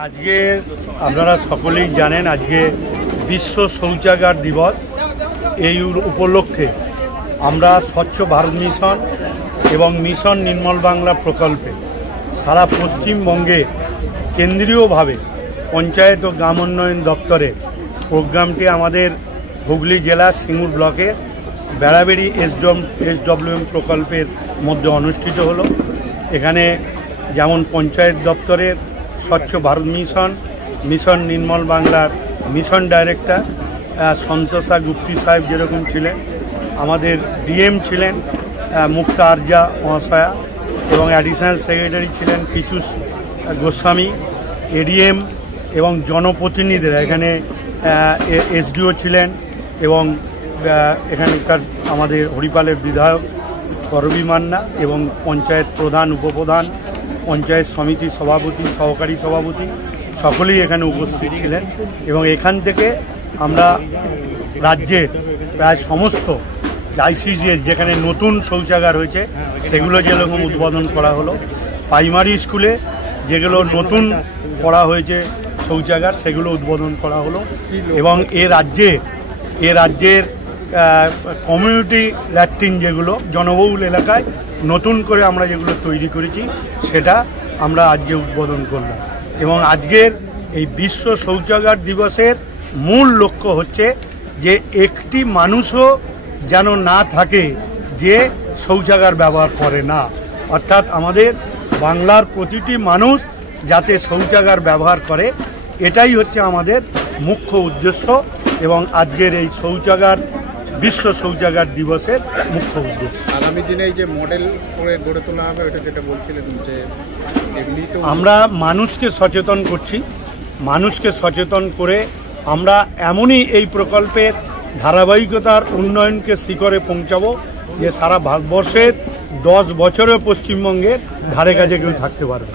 আজকে আপনারা সকলেই জানেন আজকে বিশ্ব শৌচাগার দিবস। এই উপলক্ষে আমরা স্বচ্ছ ভারত মিশন এবং মিশন নির্মল বাংলা প্রকল্পে সারা পশ্চিমবঙ্গে কেন্দ্রীয়ভাবে পঞ্চায়েত ও গ্রাম উন্নয়ন দপ্তরে প্রোগ্রামটি আমাদের হুগলি জেলা সিঙ্গুর ব্লকের বেড়াবেড়ি এসডব্লিউএম প্রকল্পের মধ্যে অনুষ্ঠিত হলো। এখানে যেমন পঞ্চায়েত দপ্তরের স্বচ্ছ ভারত মিশন, মিশন নির্মল বাংলার মিশন ডাইরেক্টর সন্তোষা গুপ্তি সাহেব যেরকম ছিলেন, আমাদের ডিএম ছিলেন মুক্তা আরজা মহাশয়া এবং অ্যাডিশনাল সেক্রেটারি ছিলেন পিচুষ গোস্বামী, এডিএম এবং জনপ্রতিনিধিরা এখানে এসডিও ছিলেন এবং এখানকার আমাদের হরিপালের বিধায়ক করবী মান্না এবং পঞ্চায়েত প্রধান, উপপ্রধান, পঞ্চায়েত সমিতি সভাপতি, সহকারী সভাপতি সকলেই এখানে উপস্থিত ছিলেন। এবং এখান থেকে আমরা রাজ্যের প্রায় সমস্ত আইসিডিএস যেখানে নতুন শৌচাগার হয়েছে সেগুলো যেরকম উদ্বোধন করা হলো, প্রাইমারি স্কুলে যেগুলো নতুন করা হয়েছে শৌচাগার সেগুলো উদ্বোধন করা হলো এবং এ রাজ্যের কমিউনিটি ল্যাট্রিন যেগুলো জনবহুল এলাকায় নতুন করে আমরা যেগুলো তৈরি করেছি সেটা আমরা আজকে উদ্বোধন করলাম। এবং আজকের এই বিশ্ব শৌচাগার দিবসের মূল লক্ষ্য হচ্ছে যে একটি মানুষও যেন না থাকে যে শৌচাগার ব্যবহার করে না, অর্থাৎ আমাদের বাংলার প্রতিটি মানুষ যাতে শৌচাগার ব্যবহার করে, এটাই হচ্ছে আমাদের মুখ্য উদ্দেশ্য এবং আজকের এই বিশ্ব শৌচাগার দিবসের মুখ্য উদ্দেশ্য। আগামী দিনে এই যে মডেল করে গড়ে তোলা হবে, এটা যেটা বলছিলেন যে আমরা মানুষকে সচেতন করছি, মানুষকে সচেতন করে আমরা এমনই এই প্রকল্পের ধারাবাহিকতার উন্নয়নকে শিখরে পৌঁছাবো যে সারা ভারতবর্ষের 10 বছরেও পশ্চিমবঙ্গের ধারে কাছে কেউ থাকতে পারবে।